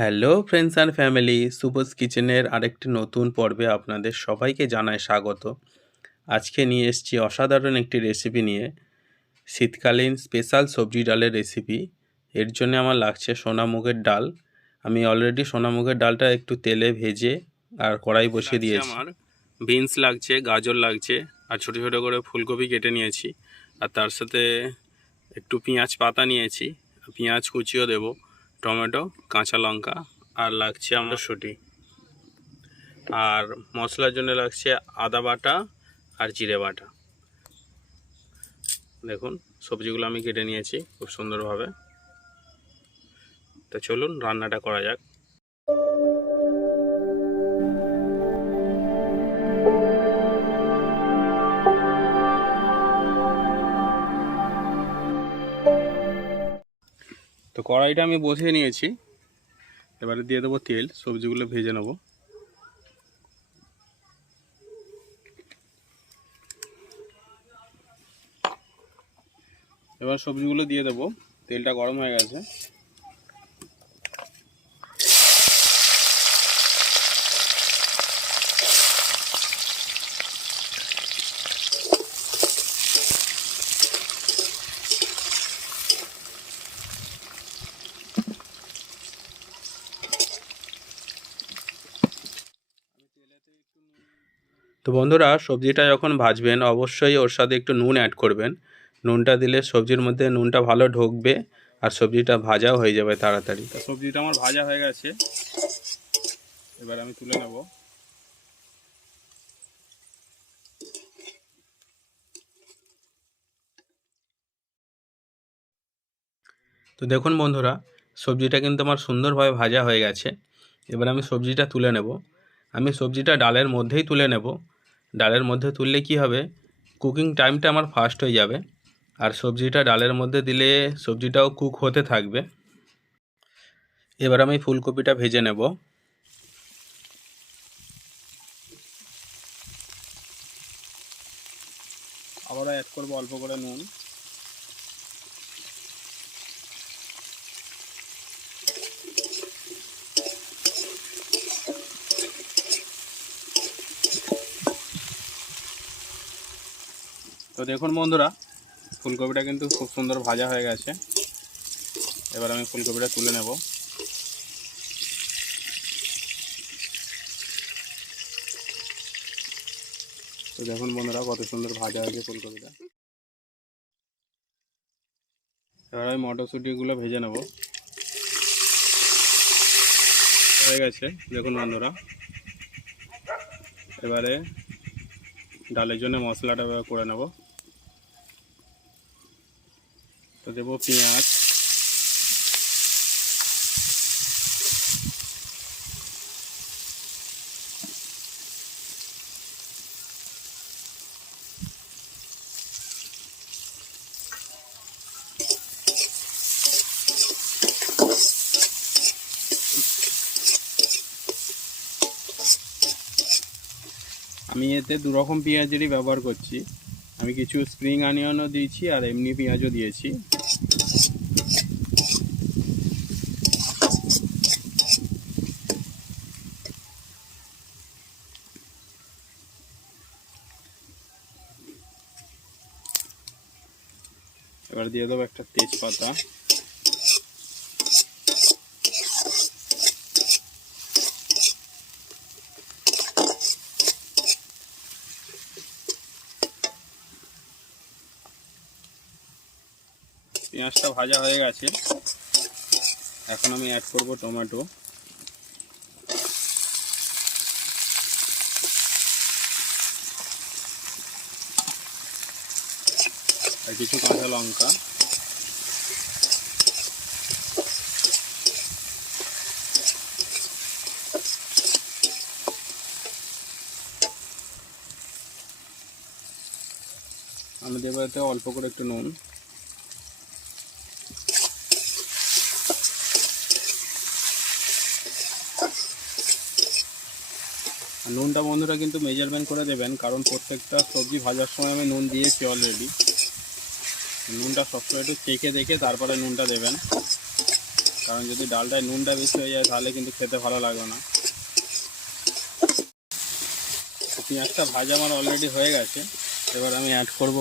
Hello friends and family, সুপোজ কিচেনের আরেকটি নতুন পর্বে আপনাদের সবাইকে জানাই স্বাগত। আজকে নিয়ে এসেছি অসাধারণ একটি রেসিপি নিয়ে, শীতকালীন স্পেশাল সবজি ডালের রেসিপি। এর জন্য আমার লাগছে সোনা মুগের ডাল। আমি অলরেডি সোনা মুগের ডালটা একটু তেলে ভেজে আর কড়াই বসিয়ে দিয়েছি। আমার বিনস লাগছে, গাজর লাগছে, আর ছোটো ছোটো করে ফুলকপি কেটে নিয়েছি, আর তার সাথে একটু পেঁয়াজ পাতা নিয়েছি, পেঁয়াজ কুচিও দেবো, টমেটো, কাঁচা লঙ্কা, আর লাগছে মটরশুঁটি। আর মশলার জন্য লাগছে আদা বাটা আর জিরে বাটা। দেখুন সবজিগুলো আমি কেটে নিয়েছি খুব সুন্দরভাবে। তো চলুন রান্নাটা করা যাক। তো কড়াইটা আমি বসিয়ে নিয়েছি, এবারে দিয়ে দেবো তেল, সবজিগুলো ভেজে নেব। এবার সবজিগুলো দিয়ে দেবো, তেলটা গরম হয়ে গেছে। তো বন্ধুরা, সবজিটা যখন ভাজবেন অবশ্যই ওর সাথে একটু নুন অ্যাড করবেন। নুনটা দিলে সবজির মধ্যে নুনটা ভালো ঢুকবে আর সবজিটা ভাজাও হয়ে যাবে তাড়াতাড়ি। তো সবজিটা আমার ভাজা হয়ে গেছে, এবার আমি তুলে নেব। তো দেখুন বন্ধুরা, সবজিটা কিন্তু আমার সুন্দরভাবে ভাজা হয়ে গেছে। এবার আমি সবজিটা তুলে নেব। আমি সবজিটা ডালের মধ্যেই তুলে নেব। ডালের মধ্যে তুললে কি হবে, কুকিং টাইমটা আমার ফাস্ট হয়ে যাবে, আর সবজিটা ডালের মধ্যে দিলে সবজিটাও কুক হতে থাকবে। এবার আমি ফুলকপিটা ভেজে নেব। আবারও অ্যাড করব অল্প করে নুন। তো দেখুন বন্ধুরা, ফুলকপিটা কিন্তু খুব সুন্দর ভাজা হয়ে গেছে। এবার আমি ফুলকপিটা তুলে নেব। তো দেখুন বন্ধুরা, কত সুন্দর ভাজা হয়েছে ফুলকপিটা। এবার আমি মটরশুঁটিগুলো ভেজে নেব। হয়ে গেছে দেখুন বন্ধুরা। এবারে ডালের জন্য মশলাটা করে নেব। তো দেবো পেঁয়াজ, আমি এতে দু রকম পেঁয়াজেরই ব্যবহার করছি। আমি কিছু স্প্রিং অনিয়নও দিয়েছি আর এমনি পেঁয়াজও দিয়েছি। এবার দিয়ে দেবো একটা তেজপাতা, পেঁয়াজটা ভাজা হয়ে গেছে। এখন আমি অ্যাড করব টমেটো, আর কিছু কাঁচা লঙ্কা। আমি দেবো এতে অল্প করে একটু নুন। নুনটা বন্ধুরা কিন্তু মেজারমেন্ট করে দেবেন, কারণ প্রত্যেকটা সবজি ভাজার সময় আমি নুন দিয়েছি অলরেডি। নুনটা সবসময় একটু চেখে দেখে তারপরে নুনটা দেবেন। কারণ যদি ডালটায় নুনটা বেশি হয়ে যায় তাহলে কিন্তু খেতে ভালো লাগবে না। পেঁয়াজটা ভাজা আমার অলরেডি হয়ে গেছে। এবার আমি অ্যাড করব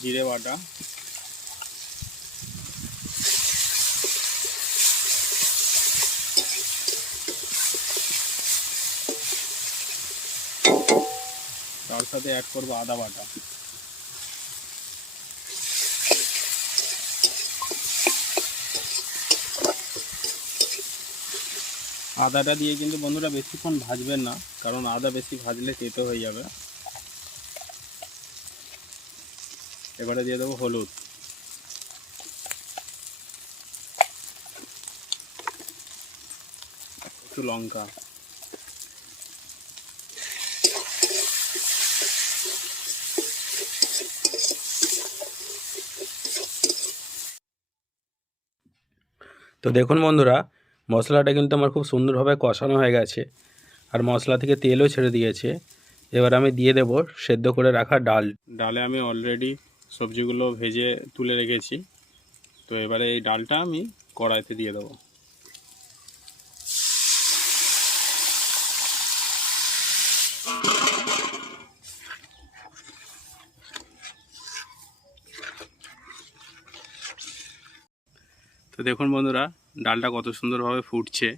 জিরে বাটা, তার সাথে অ্যাড করব আদা বাটা। আদাটা দিয়ে কিন্তু বন্ধুরা বেশিক্ষণ ভাজবেন না, কারণ আদা বেশি ভাজলে তেতো হয়ে যাবে। এবারে দিয়ে দেবো হলুদ, একটু লঙ্কা, তো দেখুন বন্ধুরা, মশলাটা কিন্তু আমার খুব সুন্দরভাবে কষানো হয়ে গেছে আর মশলা থেকে তেলও ছেড়ে দিয়েছে। এবার আমি দিয়ে দেব সেদ্ধ করে রাখা ডালে আমি অলরেডি সবজিগুলো ভেজে তুলে রেখেছি। তো এবারে এই ডালটা আমি কড়াইতে দিয়ে দেবো। তো দেখুন বন্ধুরা, ডালটা কত সুন্দরভাবে ফুটছে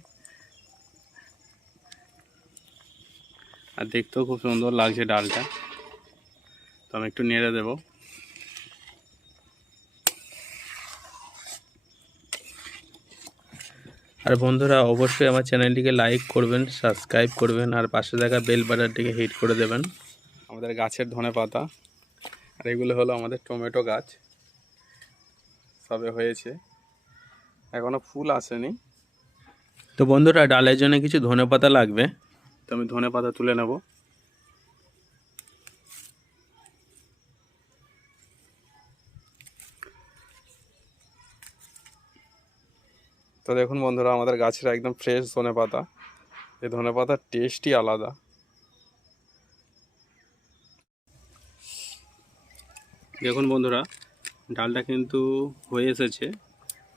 আর দেখতেও খুব সুন্দর লাগছে ডালটা। তো আমি একটু নেড়ে দেব। আর বন্ধুরা অবশ্যই আমার চ্যানেলটিকে লাইক করবেন, সাবস্ক্রাইব করবেন আর পাশে থাকা বেল বাটনটিকে হিট করে দেবেন। আমাদের গাছের ধনেপাতা আর এগুলো হলো আমাদের টমেটো গাছ, সবে হয়েছে, এখনও ফুল আসেনি। তো বন্ধুরা ডালের জন্য কিছু ধনেপাতা লাগবে, তো আমি ধনেপাতা তুলে নেব। তো দেখুন বন্ধুরা, আমাদের গাছের একদম ফ্রেশ ধনেপাতা। এই ধনেপাতার টেস্টই আলাদা। দেখুন বন্ধুরা, ডালটা কিন্তু হয়ে এসেছে।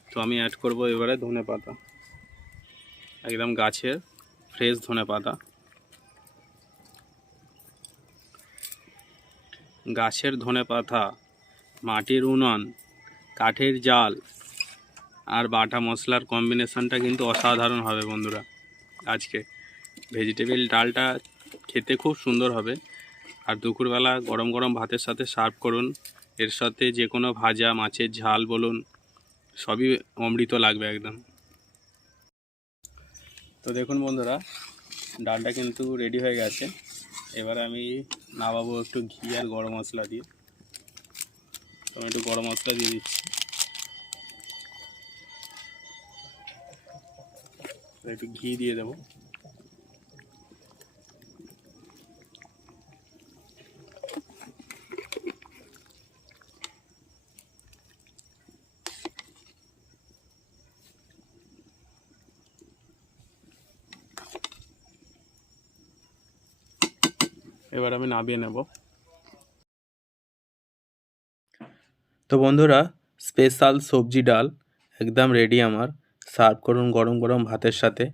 তো আমি অ্যাড করব এবারে ধনেপাতা, একদম গাছের ফ্রেশ ধনেপাতা। গাছের ধনেপাতা, মাটির উনুন, কাঠের জাল আর বাটা মশলার কম্বিনেশনটা কিন্তু অসাধারণ হবে বন্ধুরা। আজকে ভেজিটেবিল ডালটা খেতে খুব সুন্দর হবে। আর দুপুরবেলা গরম গরম ভাতের সাথে সার্ভ করুন। এর সাথে যে কোনো ভাজা, মাছের ঝাল বলুন, সবই অমৃত লাগবে একদম। তো দেখুন বন্ধুরা, ডালটা কিন্তু রেডি হয়ে গেছে। এবার আমি নামাবো একটু ঘি আর গরম মশলা দিয়ে। তো আমি একটু গরম মশলা দিয়ে দিচ্ছি, একটু ঘি দিয়ে দেবো। এবার আমি নামিয়ে নেব। তো বন্ধুরা, স্পেশাল সবজি ডাল একদম রেডি আমার। সার্ভ করুন গরম গরম ভাতের সাথে।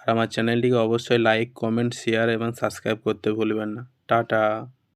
আর আমার চ্যানেলটিকে অবশ্যই লাইক, কমেন্ট, শেয়ার এবং সাবস্ক্রাইব করতে ভুলবেন না। টাটা।